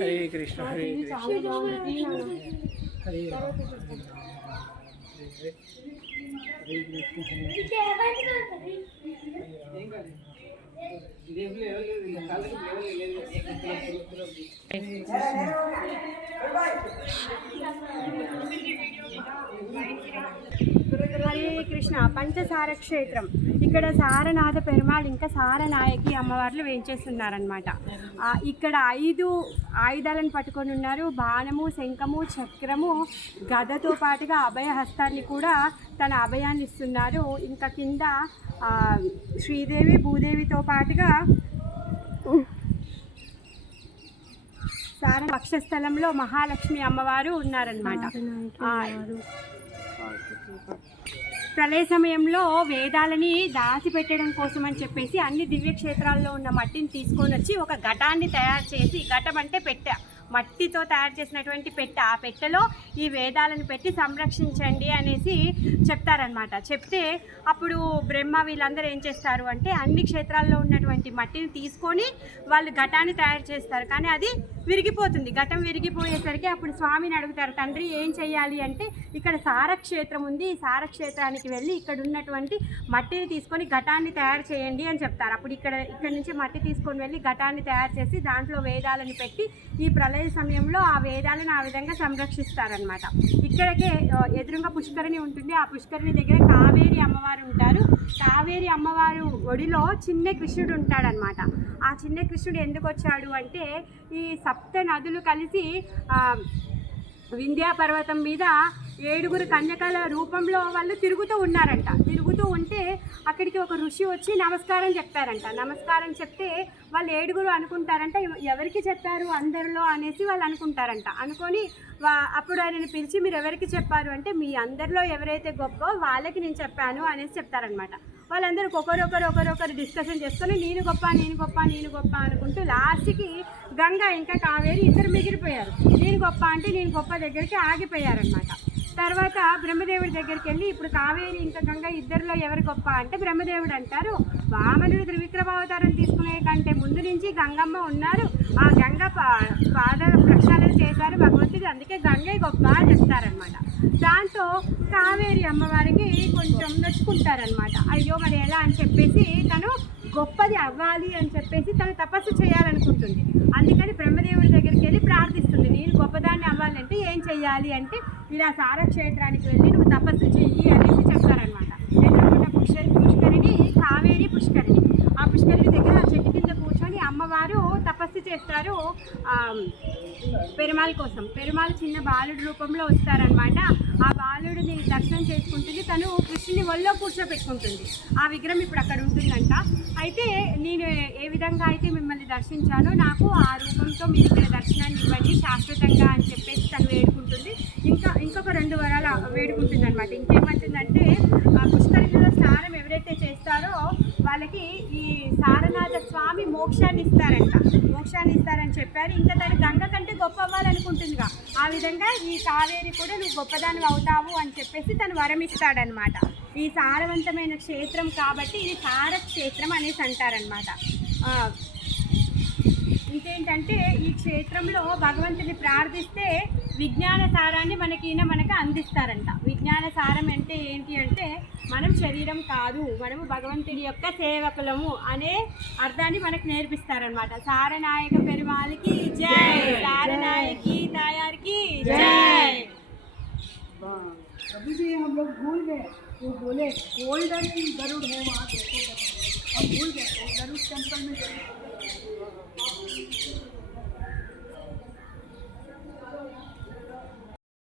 హరే కృష్ణ హరే కృష్ణ హరే రామ హరే కృష్ణ. పంచసార క్షేత్రం. ఇక్కడ సారనాథ పెరుమాళ్ ఇంకా సారనాయకి అమ్మవార్లు వేయించేస్తున్నారనమాట. ఇక్కడ 5 ఆయుధాలను పట్టుకొని ఉన్నారు. బాణము, శంఖము, చక్రము, గదతో పాటుగా అభయహస్తాన్ని కూడా తన అభయాన్ని ఇస్తున్నారు. ఇంకా కింద శ్రీదేవి భూదేవితో పాటుగా సార వక్షస్థలంలో మహాలక్ష్మి అమ్మవారు ఉన్నారనమాట. ప్రళయ సమయంలో వేదాలని దాచిపెట్టడం కోసం అని చెప్పేసి అన్ని దివ్యక్షేత్రాల్లో ఉన్న మట్టిని తీసుకొని వచ్చి ఒక ఘటాన్ని తయారు చేసి, ఘటం అంటే పెట్టె, మట్టితో తయారు చేసినటువంటి పెట్టె, ఆ పెట్టెలో ఈ వేదాలను పెట్టి సంరక్షించండి అనేసి చెప్తారనమాట. చెప్తే అప్పుడు బ్రహ్మ వీళ్ళందరూ ఏం చేస్తారు అంటే అన్ని క్షేత్రాల్లో ఉన్నటువంటి మట్టిని తీసుకొని వాళ్ళు ఘటాన్ని తయారు చేస్తారు. కానీ అది విరిగిపోతుంది. ఘటం విరిగిపోయేసరికి అప్పుడు స్వామిని అడుగుతారు, తండ్రి ఏం చెయ్యాలి అంటే ఇక్కడ సారక్షేత్రం ఉంది, ఈ సారక్షేత్రానికి వెళ్ళి ఇక్కడ ఉన్నటువంటి మట్టిని తీసుకొని ఘటాన్ని తయారు చేయండి అని చెప్తారు. అప్పుడు ఇక్కడ నుంచి మట్టి తీసుకొని వెళ్ళి ఘటాన్ని తయారు చేసి దాంట్లో వేదాలను పెట్టి ఈ ప్రళయ సమయంలో ఆ వేదాలను ఆ విధంగా సంరక్షిస్తారనమాట. ఇక్కడికే ఎదురుగా పుష్కరిణి ఉంటుంది. ఆ పుష్కరిణి దగ్గర కావేరి అమ్మవారు ఉంటారు. కావేరి అమ్మవారు ఒడిలో చిన్న కృష్ణుడు ఉంటాడనమాట. ఆ చిన్న కృష్ణుడు ఎందుకు వచ్చాడు అంటే ఈ 7 నదులు కలిసి వింధ్యా పర్వతం మీద 7 కన్యకల రూపంలో వాళ్ళు తిరుగుతూ ఉన్నారంట. తిరుగుతూ ఉంటే అక్కడికి ఒక ఋషి వచ్చి నమస్కారం చెప్తారంట. నమస్కారం చెప్తే వాళ్ళు 7 అనుకుంటారంట ఎవరికి చెప్పారు అందరిలో అనేసి వాళ్ళు అనుకుంటారంట. అనుకొని అప్పుడు ఆయనని పిలిచి మీరు ఎవరికి చెప్పారు అంటే మీ అందరిలో ఎవరైతే గొప్ప వాళ్ళకి నేను చెప్పాను అనేసి చెప్తారనమాట. వాళ్ళందరూ ఒకరొకరు డిస్కషన్ చేసుకొని నేను గొప్ప అనుకుంటూ లాస్ట్కి గంగా ఇంకా కావేరి ఇద్దరు మిగిలిపోయారు. నేను గొప్ప దగ్గరికి ఆగిపోయారనమాట. తర్వాత బ్రహ్మదేవుడి దగ్గరికి వెళ్ళి ఇప్పుడు కావేరి ఇంకా గంగా ఇద్దరిలో ఎవరు గొప్ప అంటే బ్రహ్మదేవుడు అంటారు, వామనుడు త్రివిక్రమావతారం తీసుకునే కంటే ముందు నుంచి గంగమ్మ ఉన్నారు, ఆ గంగ పాద ప్రక్షాళన చేశారు భగవంతుడు, అందుకే గంగే గొప్ప అని చెప్తారనమాట. దాంతో కావేరి అమ్మవారికి కొంచెం నొచ్చుకుంటారనమాట. అయ్యో మరి ఎలా అని చెప్పేసి తను గొప్పది అవ్వాలి అని చెప్పేసి తను తపస్సు చేయాలనుకుంటుంది. అందుకని బ్రహ్మదేవుడి దగ్గరికి వెళ్ళి ప్రార్థిస్తుంది, నేను గొప్పదాన్ని అవ్వాలంటే ఏం చెయ్యాలి అంటే ఇలా సారక్షేత్రానికి వెళ్ళి నువ్వు తపస్సు చెయ్యి అనేసి చెప్తారనమాట. ఎదురుకున్న పుష్కరిణి కావేరి పుష్కరిణి. ఆ పుష్కరిణి దగ్గర ఆ చెట్టు కింద కూర్చొని అమ్మవారు తపస్సు చేస్తారు పెరుమాళ్ కోసం. పెరుమాళ్ చిన్న బాలుడి రూపంలో వస్తారనమాట. ఆ బాలుడిని దర్శనం చేసుకుంటుంది. తను కృష్ణుని ఒళ్ళో కూర్చోపెట్టుకుంటుంది. ఆ విగ్రహం ఇప్పుడు అక్కడ ఉంటుందంట. అయితే నేను ఏ విధంగా అయితే మిమ్మల్ని దర్శించానో నాకు ఆ రూపంతో మీరు ఇక్కడ దర్శనాన్ని ఇవ్వండి శాశ్వతంగా అని చెప్పేసి తను వేడుకుంటుంది. ఇంకొక 2 వరాలు వేడుకుంటుంది అనమాట. ఇంకేమంటుందంటే ఆ పుష్కరిణిలో స్నానం ఎవరైతే చేస్తారో వాళ్ళకి ఈ సారనాథ స్వామి మోక్షాన్ని ఇస్తారని చెప్పారు. ఇంకా తను గంగ కంటే గొప్ప అవ్వాలనుకుంటుందిగా, ఆ విధంగా ఈ కావేరి కూడా నువ్వు గొప్పదాని అవుతావు అని చెప్పేసి తను వరం ఇస్తాడనమాట. ఈ సారవంతమైన క్షేత్రం కాబట్టి ఇది సారక్షేత్రం అనేసి అంటారనమాట. ఇంకేంటంటే ఈ క్షేత్రంలో భగవంతుని ప్రార్థిస్తే విజ్ఞాన సారాన్ని మనకు అందిస్తారంట. విజ్ఞాన సారం అంటే ఏంటి అంటే మనం శరీరం కాదు, మనము భగవంతుడి యొక్క సేవకులము అనే అర్థాన్ని మనకు నేర్పిస్తారనమాట. సారనాయక పెరుమాళకి జై, సారనాయకి तायारकी जय। अभी भी हम लोग भूल गए, वो बोले गोल्डन गरुड़ है वहाँ देखो, हम भूल गए गरुड़ टेम्पल में